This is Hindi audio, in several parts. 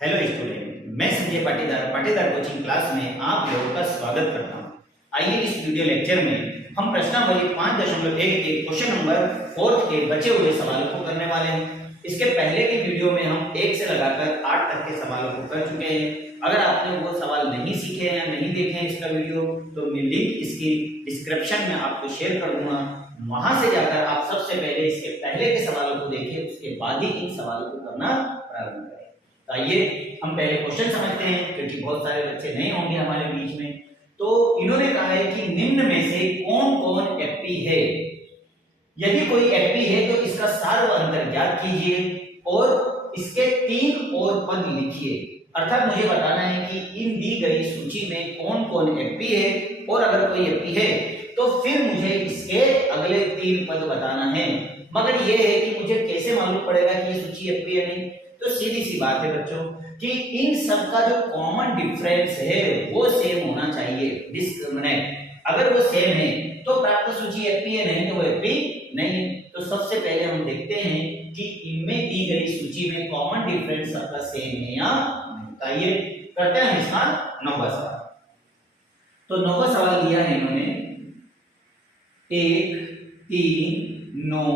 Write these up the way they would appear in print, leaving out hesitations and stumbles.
हेलो स्टूडेंट, मैं संजय पाटीदार कोचिंग क्लास में आप लोगों का स्वागत करता हूं। आइए इस वीडियो लेक्चर में हम प्रश्नावली 5.1 के क्वेश्चन नंबर 4 के बचे हुए सवालों को करने वाले हैं। इसके पहले के वीडियो में हम 1 से लगाकर 8 तक के सवालों को कर चुके हैं। अगर आपने वो सवाल नहीं सीखे या नहीं देखे हैं इसका वीडियो, तो मैं लिंक इसकी डिस्क्रिप्शन में आपको शेयर कर दूंगा। वहां से जाकर आप सबसे पहले इसके पहले के सवालों को देखिए, उसके बाद ही इन सवालों को करना प्रारंभ करें। आइए हम पहले क्वेश्चन समझते हैं, क्योंकि बहुत सारे बच्चे नहीं होंगे हमारे बीच में। तो इन्होंने कहा है कि निम्न में से कौन कौन एपी है। यदि कोई एपी है तो इसका सार्वअंतर ज्ञात कीजिए और इसके 3 और पद लिखिए। अर्थात मुझे बताना है कि इन दी गई सूची में कौन कौन एपी है, और अगर कोई एपी है तो फिर मुझे इसके अगले 3 पद बताना है। मगर यह है कि मुझे कैसे मालूम पड़ेगा कि ये सूची एपी है नहीं। तो सीधी सी बात है बच्चों कि इन सब का जो कॉमन डिफरेंस है वो सेम होना चाहिए। डिस्क्रिमिनेट अगर वो सेम है तो प्राप्त सूची एपी है, नहीं तो वो एपी नहीं है। तो सबसे पहले हम देखते हैं कि इनमें दी गई सूची में कॉमन डिफरेंस सबका सेम है या नहीं। आइए करते हैं इसका 9वां सवाल। तो 9वां सवाल दिया है इन्होंने 1, 3, 9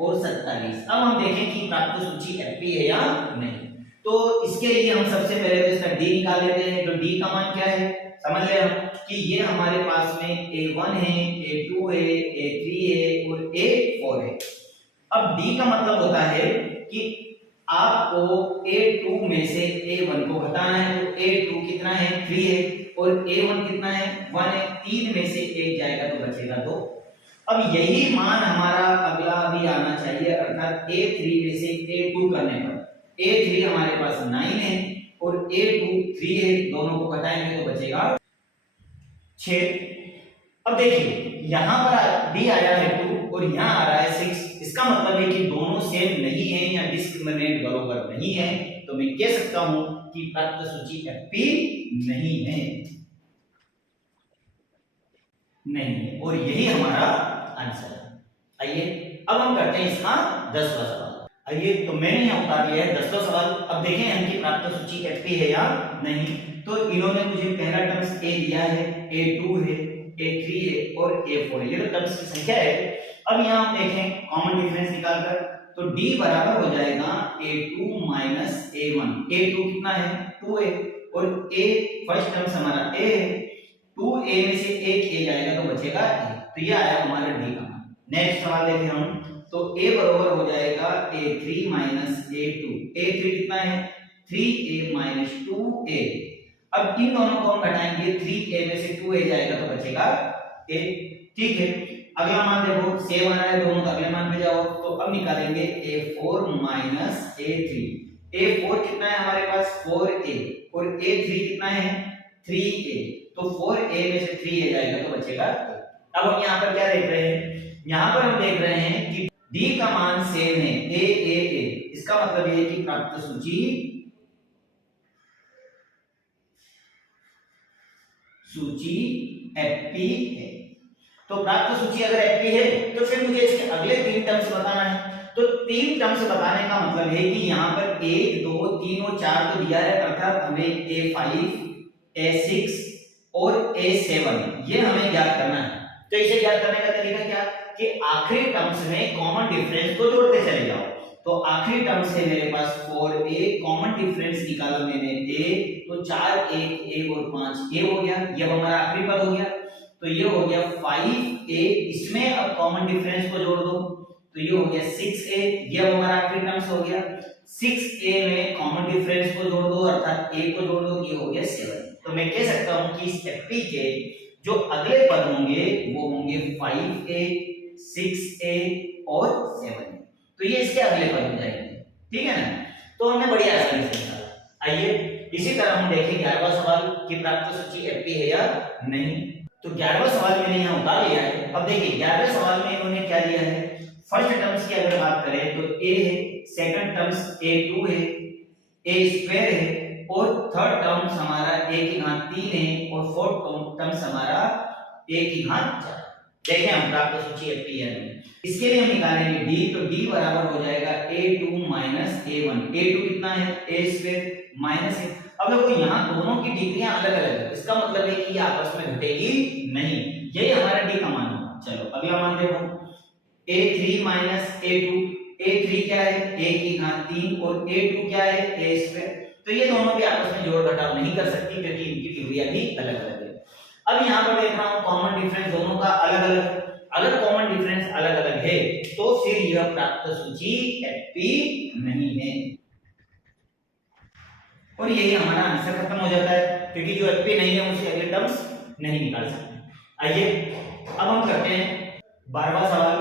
और 27। अब हम देखें कि प्राप्त सूची एपी है या नहीं। तो इसके लिए हम सबसे पहले तो इसका डी निकाल लेते हैं। तो डी का मान क्या है, समझ ले हम कि ये हमारे पास में a1 है, a2 है, a3 है और a4 है। अब डी का मतलब होता है कि आपको a2 में से a1 को घटाना है। तो a2 कितना है, 3 है, और a1 कितना है, 1 है। 3 में से 1 जाएगा तो बचेगा 2। अब यही मान हमारा अगला भी आना चाहिए, अर्थात a3 में से a2 करने पर a3 हमारे पास 9 है और a2 3 है। दोनों को घटाएंगे तो बचेगा 6। अब देखिए यहां पर d आया है 2 और यहां आ रहा है 6। इसका मतलब है कि दोनों सेम नहीं है या डिस्क्रिमिनेट बराबर नहीं है। तो मैं कह सकता हूं कि प्राप्त सूची एपी नहीं है, और यही हमारा आंसर है। आइए अब हम करते हैं इसका 10वां सवाल। आइए तो मैंने यहां उतार लिया है 10वां सवाल। अब देखें हम कि प्राप्त सूची एपी है या नहीं। तो इन्होंने मुझे पहला टर्म्स ए दिया है, a2 है, a3 है और a4 है। ये तो टर्म्स की संख्या है। अब यहां हम देखें कॉमन डिफरेंस निकालकर, तो d बराबर हो जाएगा a2 a1। a2 कितना है, 2 है, और a फर्स्ट टर्म्स हमारा a है। 2a में से 1 a जाएगा तो बचेगा a। तो ये आया हमारा d का मान। नेक्स्ट सवाल देखें हम, तो a बराबर हो जाएगा a3 a2। a3 कितना है, 3a 2a। अब इन दोनों को हम घटाएंगे, 3a में से 2a जाएगा तो बचेगा a। ठीक है, अगला मान देखो सेम आ रहा है, दोनों अगले मान पे जाओ। तो अब निकालेंगे a4 a3। a4 कितना है हमारे पास, 4a, और a3 कितना है, 3a। तो 4a में से 3a जाएगा तो बचेगा। अब हम यहाँ पर क्या देख रहे हैं, यहाँ पर हम देख रहे हैं कि d का मान सेम है, a। इसका मतलब ये है कि प्राप्त सूची एपी है। तो प्राप्त सूची अगर एपी है तो फिर मुझे इसके अगले 3 टर्म्स बताना है। तो 3 टर्म्स बताने का मतलब है कि यहाँ पर 1, 2, 3 और 4 तो दिया है, अर्थात हमें a5, a6 और a7 ये हमें ज्ञात करना है। तो इसे ज्ञात करने का तरीका क्या कि आखिरी टर्म्स में कॉमन डिफरेंस को जोड़ते चले जाओ। तो आखिरी टर्म से मेरे पास 4a, कॉमन डिफरेंस निकाला मैंने a, तो 4 1 और 5 a हो गया। ये हमारा आखिरी पद हो गया। तो ये हो गया 5a, इसमें अब कॉमन डिफरेंस को जोड़ दो तो ये हो गया 6a। ये हमारा आखिरी टर्म्स हो गया। 6a में कॉमन डिफरेंस को जोड़ दो, अर्थात a को जोड़ दो, ये हो गया 7। तो मैं कह सकता हूं कि इस एपी के जो अगले पद होंगे वो होंगे 5a, 6a और 7। तो ये इसके अगले पद हो जाएंगे। ठीक है ना, तो हमने बड़ी आसानी से निकाला। आइए इसी तरह हम देखें 11वां सवाल कि प्राप्त सूची एपी है या नहीं। तो 11वां सवाल मैंने यहाँ उतार लिया है। अब देखिए 11वें सवाल में इन्होंने क्या दिया है, फर्स्ट टर्म्स की अगर बात करें तो a है, सेकंड टर्म्स a2 है, a स्क्वायर है, और थर्ड टर्म्स हमारा a की घात 3 है, और फोर्थ टर्म्स हमारा a की घात 4। देखें हम प्राप्त सूची एपी है नहीं। इसके लिए हम निकालेंगे d, तो d बराबर हो जाएगा a2 माइनस a1। a2 कितना है a स्क्वायर माइनस a। अब देखो यहाँ दोनों की डिग्रियां अलग अलग है, इसका मतलब है कि ये आपस में घटेगी नहीं, यही हमारा d का मान होगा। चलो अगला मान देखो a3 माइनस a2। a3 क्या है a की घात 3 और a2 क्या है a स्क्वायर। तो ये दोनों भी आपस में जोड़ घटाव नहीं कर सकती क्योंकि इनकी डिग्रियां भी अलग अलग है। अब यहाँ पर देख रहा हूँ कॉमन डिफरेंस दोनों का अलग अलग। अगर कॉमन डिफरेंस अलग अलग है तो फिर यह प्राप्त सूची एपी नहीं है और यही हमारा आंसर खत्म हो जाता है, क्योंकि जो एपी नहीं है उसे अगले टर्म्स नहीं निकाल सकते। आइए अब हम करते हैं 12वां सवाल।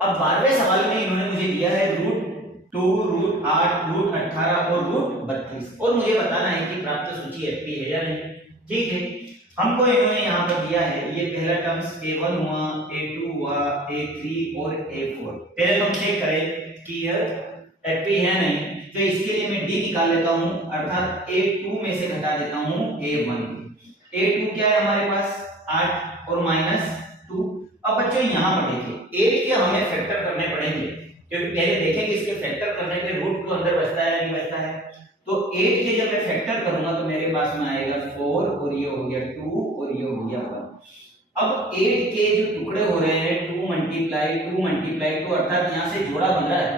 अब 12वें सवाल में इन्होंने मुझे दिया है √2, √8, √18 और √32 और मुझे बताना है कि प्राप्त सूची एपी है या नहीं। ठीक है, हमको इन्होंने यहाँ पर दिया है ये पहला टर्म्स a1 हुआ, a2 हुआ, a3 और a4। पहले तो हम चेक करें कि यह एपी है नहीं, तो इसके लिए मैं d निकाल लेता हूँ, अर्थात a2 में से घटा देता हूँ a1। a2 क्या है हमारे पास 8 और -2। अब बच्चों यहाँ पर देखिए 8 के हमें फैक्टर करने पड़ेंगे, क्योंकि पहले देखें कि इसके फैक्टर करने पे √2 अंदर बचता है या नहीं बचता है। तो 8 के जब मैं फैक्टर करूंगा तो मेरे पास में आएगा 4 और ये हो गया 2 और ये हो गया 1। अब 8 के जो टुकड़े हो रहे हैं 2 मल्टीप्लाई 2 मल्टीप्लाई 2 अर्थात यहाँ से जोड़ा बन रहा है,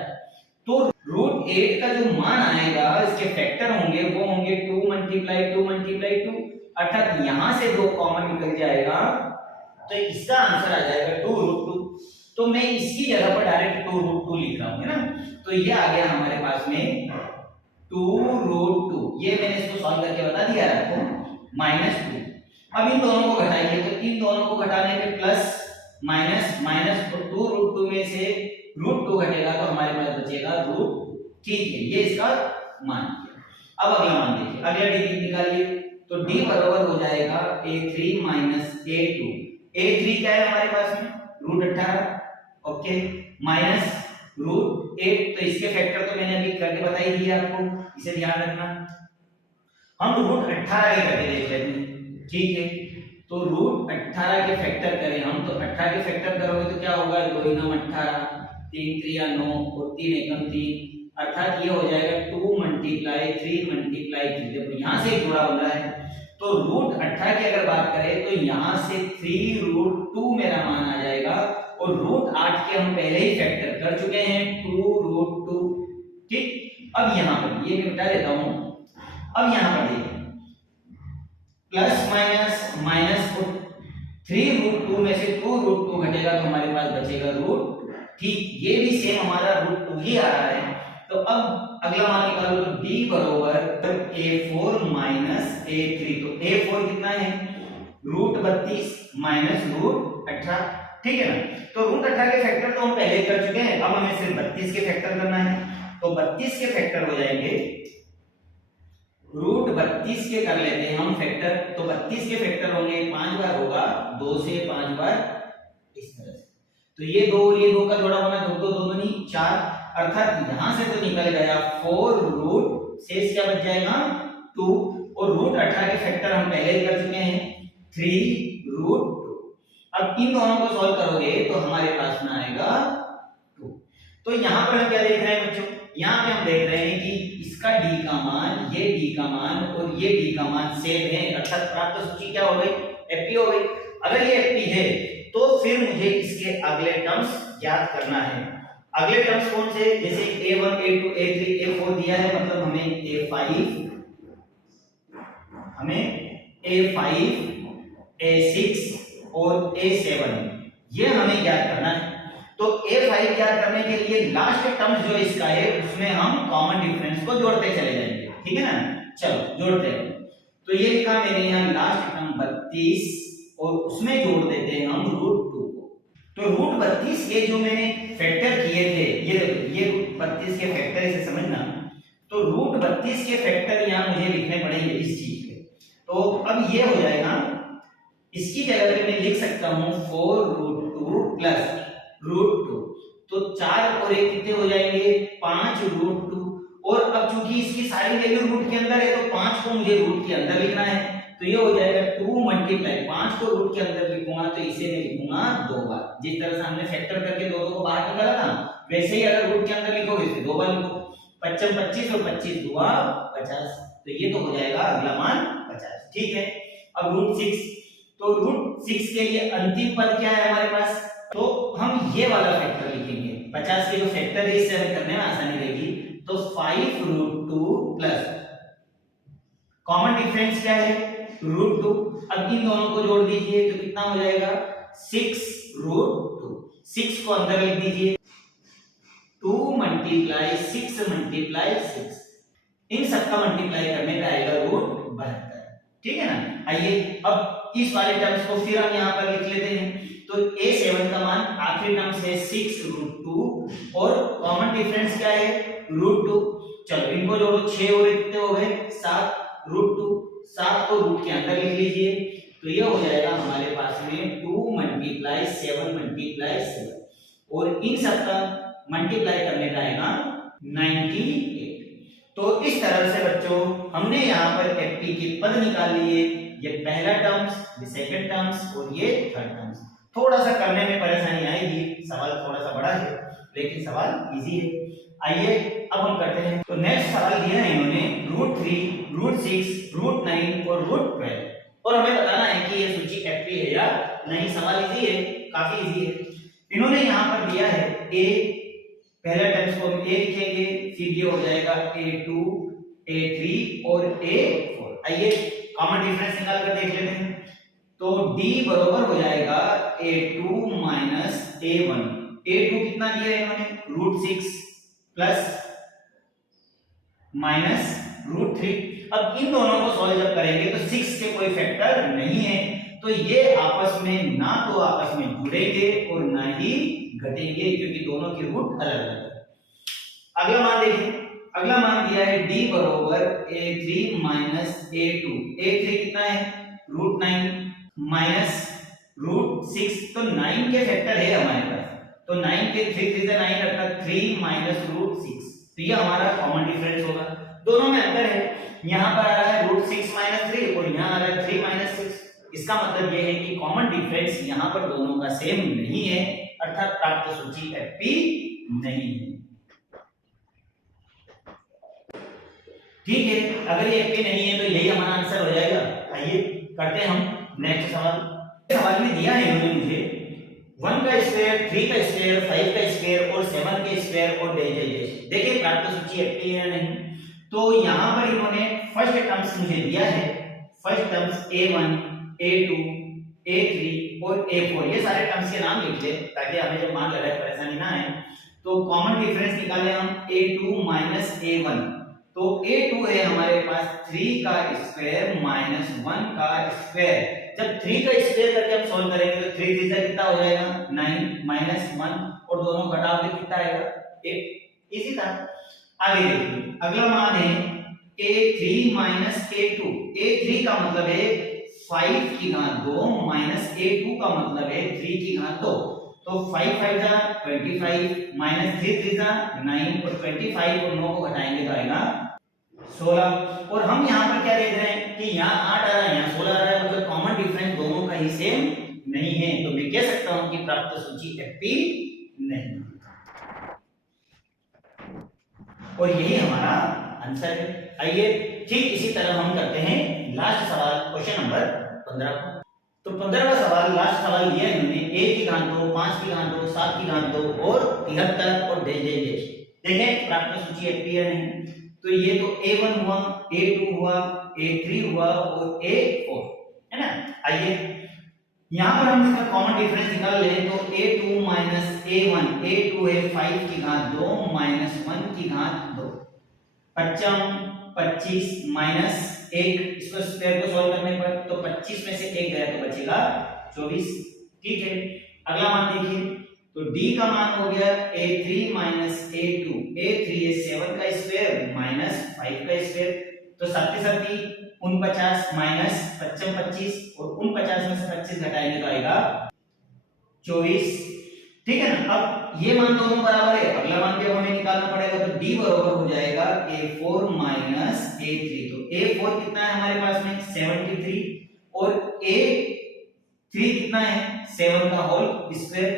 तो √8 का जो मान आएगा इसके फैक्टर होंगे वो होंगे 2 मल्टीप्लाई 2 मल्टीप्लाई 2 अर्थात यहाँ से 2 कॉमन निकल जाएगा तो इसका आंसर आ जाएगा 2√2। तो मैं इसकी जगह पर डायरेक्ट 2√2 लिख रहा हूँ, है ना। तो ये आ गया हमारे पास में 2√2। ये मैंने इसको सॉल्व करके बता दिया आपको -2। अब इन दोनों को घटाइए, तो इन दोनों को घटाने पे प्लस माइनस माइनस, तो 2√2 में से √2 घटेगा तो हमारे पास बचेगा √। ठीक है, ये इसका मान किया। अब अगला मान देखिए, अगला डी निकालिए, तो d बराबर हो जाएगा a3 माइनस a2। a3 क्या है हमारे पास में √18, ओके, माइनस √8, तो इसके फैक्टर तो मैंने अभी करके बता ही दिया आपको, इसे ध्यान रखना। हम √18 के करके देख लेते हैं, ठीक है। तो √18 के फैक्टर करें हम, तो 18 के फैक्टर करोगे तो क्या होगा 2 × 18, 3 × 9 और 3 × 3 अर्थात ये हो जाएगा 2 मल्टीप्लाई 3 मल्टीप्लाई 3। देखो यहाँ से जोड़ा बन रहा है, तो √18 की अगर बात करें तो यहाँ से 3√2 मेरा मान आ जाएगा और √8 के हम पहले ही फैक्टर कर चुके हैं 2√2। ठीक, अब यहाँ पर ये मैं बता देता हूँ। अब यहाँ पर देखिए प्लस माइनस माइनस, 3√2 में से 2√2 घटेगा तो हमारे पास बचेगा √। ठीक, ये भी सेम हमारा √2 ही आ रहा है। तो अब अगला मान निकालो, तो d बराबर a4 माइनस a3। तो a4 कितना है √32 माइनस √18, ठीक है ना। तो √18 के फैक्टर तो हम पहले कर चुके हैं, अब हमें सिर्फ 32 के फैक्टर करना है। तो 32 के फैक्टर हो जाएंगे, √32 के कर लेते हैं हम फैक्टर। तो 32 के फैक्टर होंगे 5 बार होगा, 2 से 5 बार इस तरह से। तो ये 2 और ये 2 का जोड़ा बना, 2 2 2 बनी 4, अर्थात यहां से तो निकल गया 4 रूट, शेष क्या बच जाएगा 2, और √18 के फैक्टर हम पहले ही कर चुके हैं 3√2। अब इन दोनों को सॉल्व करोगे तो हमारे पास में आएगा 2। तो यहाँ पर हम क्या देख रहे हैं बच्चों, यहाँ पे हम देख रहे हैं कि इसका d का मान, ये d का मान और ये d का मान सेम है, अर्थात प्राप्त सूची क्या हो गई एपी हो गई। अगर ये एपी है तो फिर मुझे इसके अगले टर्म्स ज्ञात करना है। अगले टर्म्स कौन से, जैसे a1 a2 a3 a4 दिया है, मतलब हमें a5 a6 और a7 ये हमें ज्ञात करना है। तो a5 ज्ञात करने के लिए लास्ट टर्म्स जो इसका है उसमें हम कॉमन डिफरेंस को जोड़ते चले जाएंगे, ठीक है ना। चलो जोड़ते हैं। तो ये लिखा मैंने यहाँ लास्ट टर्म 32 और उसमें जोड़ देते हैं हम √2 को। तो √32 ये जो मैंने फैक्टर किए थे, ये √32 के फैक्टर इसे समझना। तो √32 के फैक्टर यहाँ मुझे लिखने पड़ेंगे इस चीज के। तो अब ये हो जाएगा, इसकी जगह पे मैं लिख सकता हूँ 4√2 प्लस √2। तो 4 और 1 कितने हो जाएंगे 5√2। और अब चूंकि इसकी सारी वैल्यू रूट के अंदर है तो 5 को मुझे रूट के अंदर लिखना है, तो ये हो जाएगा 2 मल्टीप्लाई 5 को रूट के अंदर लिखूंगा तो इसे मैं लिखूंगा 2 बार। जिस तरह से हमने फैक्टर करके 2 को बाहर निकाला ना, वैसे ही अगर रूट के अंदर लिखोगे इसे 2 बार लिखो। 55 25 और 25 दुआ 50, तो ये तो हो जाएगा अगला मान 50। ठीक है, अब रूट 6, तो रूट 6 के लिए अंतिम पद क्या है हमारे पास, तो हम ये वाला फैक्टर लिखेंगे। 50 के जो फैक्टर है इससे हमें करने में आसानी रहेगी। तो 5 रूट 2 प्लस कॉमन डिफरेंस क्या है रूट 2। अब इन दोनों को जोड़ दीजिए तो कितना हो जाएगा 6 रूट 2। 6 को अंदर लिख दीजिए, 2 मल्टीप्लाई 6 मल्टीप्लाई 6, इन सबका मल्टीप्लाई करने पे आएगा रूट 72। ठीक है ना। आइए अब इस वाले टर्म्स को फिर हम यहाँ पर लिख लेते हैं। तो a7 का मान आखिरी टर्म्स है 6 रूट 2 और कॉमन डिफरेंस क्या है रूट 2। चलो इनको जोड़ो, 6 और कितने हो गए 7 रूट 2, 7 को रूट के अंदर लिख लीजिए तो ये हो जाएगा हमारे पास में 2 मल्टीप्लाई 7 मल्टीप्लाई 7 और इन सबका मल्टीप्लाई करने का आएगा 98। तो इस तरह से बच्चों हमने यहाँ पर एफपी के पद निकाल लिए। ये पहला टर्म्स, ये सेकंड टर्म्स और ये थर्ड टर्म्स। थोड़ा सा करने में परेशानी आएगी, सवाल थोड़ा सा बड़ा है लेकिन सवाल इजी है। आइए अब हम करते हैं। तो नेक्स्ट सवाल दिया है इन्होंने रूट 3 रूट 6 रूट 9 और रूट 12 और हमें बताना है कि ये सूची एफपी है या नहीं। सवाल इजी है, काफी इजी है। इन्होंने यहाँ पर दिया है a, पहला टर्म्स को हम a लिखेंगे, फिर ये हो जाएगा a2 a3 और a4। आइए कॉमन डिफरेंस निकाल कर देख लेते हैं। तो d बराबर हो जाएगा a2 माइनस a1। a2 कितना दिया है इन्होंने रूट 6 प्लस माइनस रूट 3। अब इन दोनों को सॉल्व जब करेंगे तो 6 के कोई फैक्टर नहीं है, तो ये आपस में ना तो आपस में जुड़ेंगे और ना ही घटेंगे क्योंकि दोनों की रूट अलग अलग है। अगला मान देखिए, अगला मान दिया है d बराबर a3 माइनस a2। a3 कितना है रूट 9 माइनस रूट 6, तो 9 के फैक्टर है हमारे पास, तो 9 के 3 3 से 9 कटता 3 माइनस रूट 6, तो ये हमारा कॉमन डिफरेंस होगा। दोनों में अंतर है, यहाँ पर आ रहा है रूट 6 माइनस 3 और यहाँ आ रहा है 3 माइनस 6। इसका मतलब ये है कि कॉमन डिफरेंस यहाँ पर दोनों का सेम नहीं है, अर्थात प्राप्त सूची एफपी नहीं है। ठीक है, अगर ये एफपी नहीं है तो यही हमारा आंसर हो जाएगा। आइए करते हैं हम नेक्स्ट सवाल। सवाल में दिया है इन्होंने मुझे 1 का स्क्वायर, 3 का स्क्वायर, 5 का स्क्वायर और 7 के स्क्वायर और डैश डैश डैश। देखिए प्राप्त सूची एफपी है या नहीं। तो यहाँ पर इन्होंने फर्स्ट टर्म्स मुझे दिया है, first terms a1 a2 a3 और a4, ये सारे टर्म्स के नाम लिख ले ताकि हमें जब मान लगाए परेशानी ना आए। तो कॉमन डिफरेंस निकाले हम a2 माइनस a1, तो a2 है हमारे पास 3 का स्क्वायर माइनस 1 का स्क्वायर। जब 3 का स्क्वायर करके हम सॉल्व करेंगे तो 3 3 से कितना हो जाएगा 9 माइनस 1 और दोनों घटा के कितना आएगा 8। इसी था। आगे देखिए अगला मान है a3 माइनस a2। a3 का मतलब है 5 की घात 2 माइनस a2 का मतलब है 3 की घात 2। तो 5 5 जा 25 माइनस 3 3 जा 9 और 25 और 9 को घटाएंगे तो आएगा 16। और हम यहाँ पर क्या देख रहे हैं कि यहाँ 8 आ रहा है, यहाँ 16 आ रहा है, मतलब कॉमन डिफरेंस दोनों का ही सेम नहीं है। तो मैं कह सकता हूँ कि प्राप्त सूची एफपी नहीं, और यही हमारा आंसर है। आइए ठीक इसी तरह हम करते हैं लास्ट सवाल, क्वेश्चन नंबर 15 को। तो 15वां सवाल, लास्ट सवाल दिया है इन्होंने a की घात 2, 5 की घात 2, 7 की घात 2 और 73 और डैश डैश डैश। देखें प्राप्त सूची एफपी है नहीं। तो ये तो a1 हुआ, a2 हुआ, a3 हुआ और a4 है ना। आइए यहाँ पर हम इसका कॉमन डिफरेंस निकाल लें तो a2 माइनस a1, a2 है 5 की घात 2 माइनस 1 की घात 2, 25 माइनस 1, इसको स्क्वायर को सॉल्व करने पर तो 25 में से 1 गया तो बचेगा 24। ठीक है, अगला मान देखिए तो d का मान हो गया a3 माइनस a2। a3 है 7 का स्क्वायर माइनस 5 का स्क्वायर, तो 7 49 माइनस 25 और 49 में से 25 घटाएंगे तो आएगा 24। ठीक है ना। अब ये मान दोनों बराबर है, अगला मान भी हमें निकालना पड़ेगा, तो d बराबर हो जाएगा a4 माइनस a3। तो a4 कितना है हमारे पास में 73 और a3 कितना है 7 का होल स्क्वायर।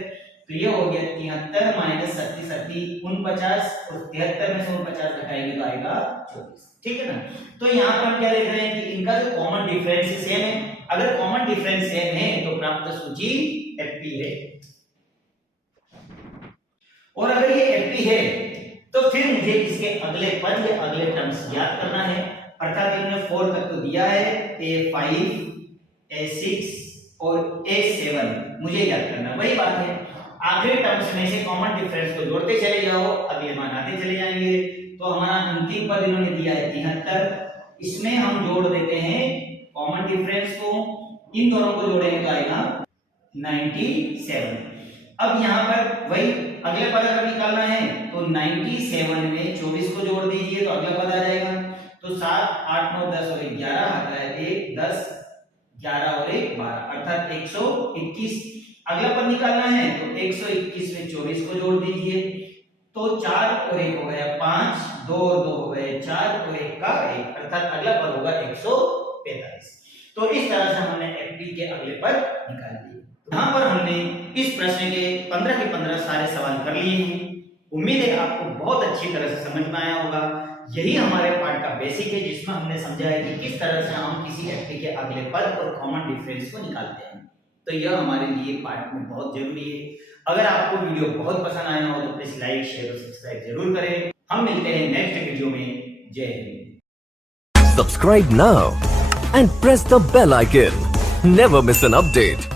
तो ये हो गया 73 माइनस 37 49 और 73 में से 49 घटाएंगे तो आएगा 24। ठीक है ना। तो यहाँ पर हम क्या देख रहे हैं कि इनका जो कॉमन डिफरेंस सेम है। अगर कॉमन डिफरेंस सेम है तो प्राप्त सूची एफपी है, और अगर ये एफपी है तो फिर मुझे इसके अगले पद या अगले टर्म्स याद करना है। अर्थात इन्होंने 4 तक तो दिया है, a5 a6 और a7 मुझे याद करना। वही बात है, आखिरी टर्म्स में से कॉमन डिफरेंस को जोड़ते चले जाओ, अगले मान आते चले जाएंगे। तो हमारा अंतिम पद इन्होंने दिया है 73, इसमें हम जोड़ देते हैं कॉमन डिफरेंस को, इन दोनों को जोड़ेंगे तो आएगा 97। अब यहाँ पर वही अगले पद अगर निकालना है तो 97 में 24 को जोड़ दीजिए तो अगला पद आ जाएगा। तो 7 8 9 10 और 11 आता है 1 10 11 और 1 12 अर्थात 121। अगला पद निकालना है तो 121 में 24 को जोड़ दीजिए तो 4 और 1 हो गया 5, 2 और 2 हो गए 4 और 1 का 1 अर्थात अगला पद होगा 145। तो इस तरह से हमने एफपी के अगले पद निकाल दिए। यहाँ पर हमने इस प्रश्न के 15 के 15 सारे सवाल कर लिए हैं। उम्मीद है आपको बहुत अच्छी तरह से समझ में आया होगा। यही हमारे पाठ का बेसिक है, जिसमें हमने समझा है कि किस तरह से हम किसी एफपी के अगले पद और कॉमन डिफरेंस को निकालते हैं। तो यह हमारे लिए पाठ में बहुत जरूरी है। अगर आपको वीडियो बहुत पसंद आया हो तो प्लीज लाइक शेयर और सब्सक्राइब जरूर करें। हम मिलते हैं नेक्स्ट वीडियो में। जय Hind. Subscribe now and press the bell icon. Never miss an update.